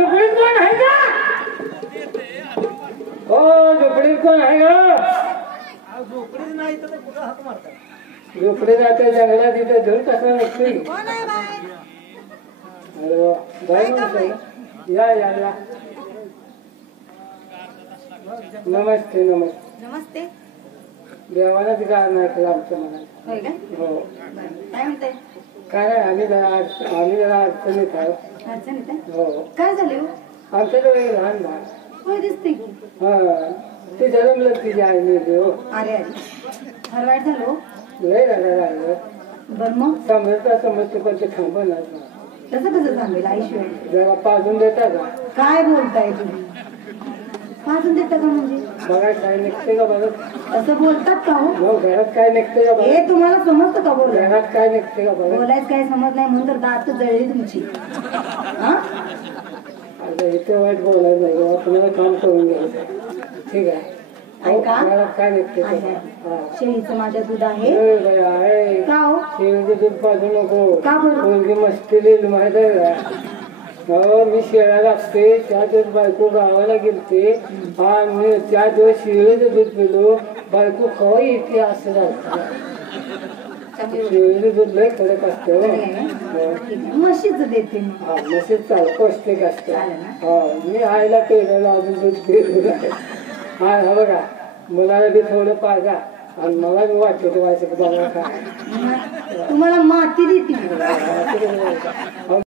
झोपडीत कोण आहे का? हो झोपडीत कोण आहे का? झोपडीच नाही तर कुठं हात मारतात. झोपडे जाते जंगलात तिथे धूर कसं नसते. अरे वा बाय म्हणतो या या या नमस्ते नमस्ते नमस्ते. देवालाच गाणं ऐकलं आमच्या मनात. होय का? हो काय म्हणताय? काय नाही आम्ही जरा अडचणीत आहोत. अडचणीत आहे? हो काय झाले हो? आमच्याकडे एक लहान बाळ. होय दिसते की. हा ते जन्मलं तिच्या आईने हो. अरे अरे फार वाईट झालं हो. लय झालं राहिलं बर मग समजते पण ते थांबणार कसं कसं थांबेल आईशिवाय? जरा पाजून देता का? काय बोलताय तुम्ही? पाजून देता का म्हणजे? बघा काय निघते का बघत. असं बोलतात का हो? हो घरात काय निघते का बघा. हे तुम्हाला समजतं का बोल? घरात काय निघते का बघा. बोलायच काय समज नाही म्हणून तर दात जळली तुमची. हा आता इथे वाईट बोलायचं नाही बाबा, तुम्हाला काम करून घ्यायचं ठीक आहे. हो, ऐका. घरात काय निघते आहे. हा शेळीचं माझ्या दूध आहे. ए बाई, आहे का हो? शेळीचं दूध पाजू नको. का बरं? मुलगी मस्ती लिहिली माहित आहे का? हो मी शेळ्या लागते त्या दिवस बायको गावाला गेलते आणि त्या दिवस शेळीचं दूध पिलो बायको खवा येते असं झालं. शेळीचं दूध लय कडक असतं हो. म्हशीचं देते मी. हा म्हशीच चालेल पौष्टिक असतं. चालेल ना? हा मी आईला पेलेलं अजून दूध पिलेलं आहे. हा हा बघा मुलाला बी थोडं पाजा आणि मला बी वाटतं व्हायचं की बाबा काय तुम्हाला माती देते मी. हा,